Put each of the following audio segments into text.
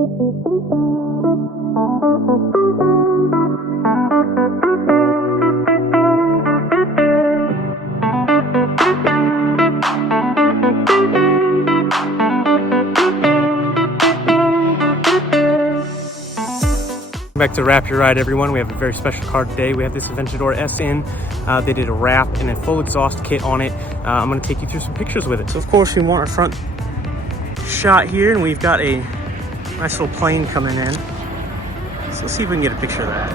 Back to Wrap Your Ride, everyone. We have a very special car today. We have this Aventador S in. They did a wrap and a full exhaust kit on it. I'm going to take you through some pictures with it. So of course we want our front shot here, and we've got a nice little plane coming in. So let's see if we can get a picture of that.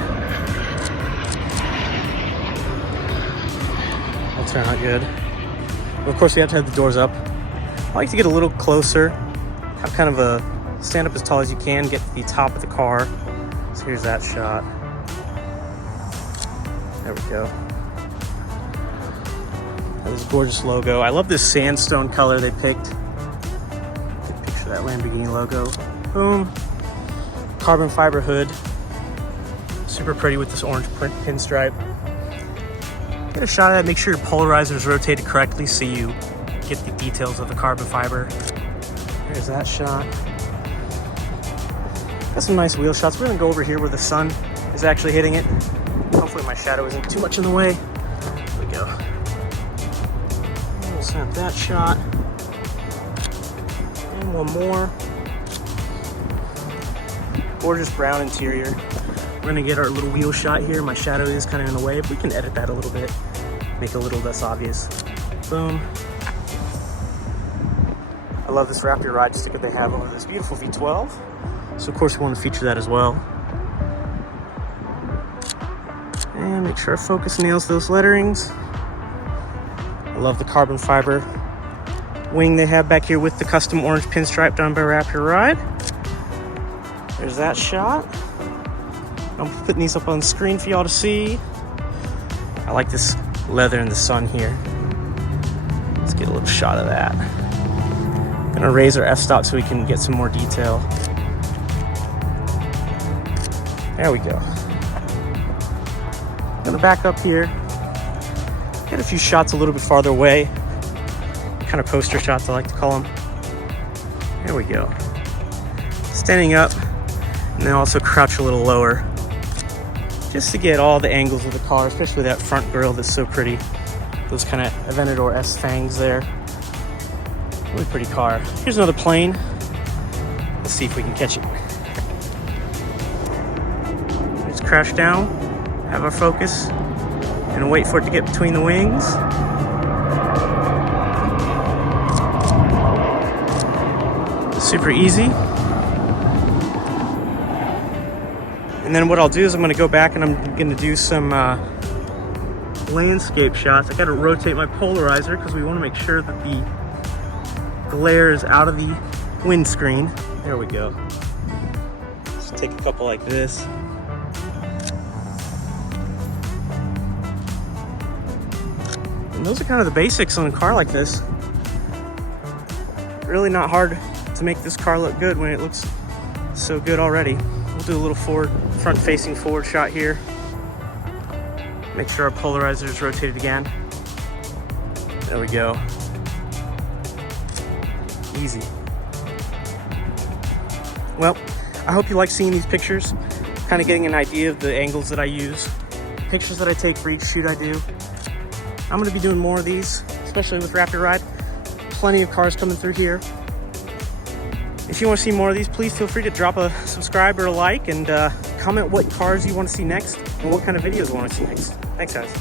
That'll turn out good. But of course we have to have the doors up. I like to get a little closer, have kind of a stand up as tall as you can, get to the top of the car. So here's that shot. There we go. This gorgeous logo. I love this sandstone color they picked. Good picture of that Lamborghini logo. Boom. Carbon fiber hood. Super pretty with this orange print pinstripe. Get a shot of that. Make sure your polarizer is rotated correctly so you get the details of the carbon fiber. There's that shot. Got some nice wheel shots. We're gonna go over here where the sun is actually hitting it. Hopefully my shadow isn't too much in the way. There we go. We'll snap that shot. And one more. Gorgeous brown interior. We're gonna get our little wheel shot here. My shadow is kind of in the way, but we can edit that a little bit. Make it a little less obvious. Boom. I love this Wrap Your Ride sticker they have over this beautiful V12. So of course we want to feature that as well. And make sure our focus nails those letterings. I love the carbon fiber wing they have back here with the custom orange pinstripe done by Wrap Your Ride. There's that shot. I'm putting these up on the screen for y'all to see. I like this leather in the sun here. Let's get a little shot of that. Gonna raise our f-stop so we can get some more detail. There we go. Gonna back up here. Get a few shots a little bit farther away. Kind of poster shots, I like to call them. There we go. Standing up, and then also crouch a little lower. Just to get all the angles of the car, especially that front grille that's so pretty. Those kind of Aventador S fangs there. Really pretty car. Here's another plane. Let's see if we can catch it. Let's crash down, have our focus, and wait for it to get between the wings. Super easy. And then what I'll do is I'm going to go back and I'm going to do some landscape shots. I got to rotate my polarizer because we want to make sure that the glare is out of the windscreen. There we go. Let's take a couple like this. And those are kind of the basics on a car like this. Really not hard to make this car look good when it looks so good already. We'll do a little front-facing forward shot here. Make sure our polarizer is rotated again. There we go. Easy. Well, I hope you like seeing these pictures, kind of getting an idea of the angles that I use, pictures that I take for each shoot I do. I'm going to be doing more of these, especially with Wrap Your Ride. Plenty of cars coming through here. If you want to see more of these, please feel free to drop a subscribe or a like, and comment what cars you want to see next and what kind of videos you want to see next. Thanks, guys.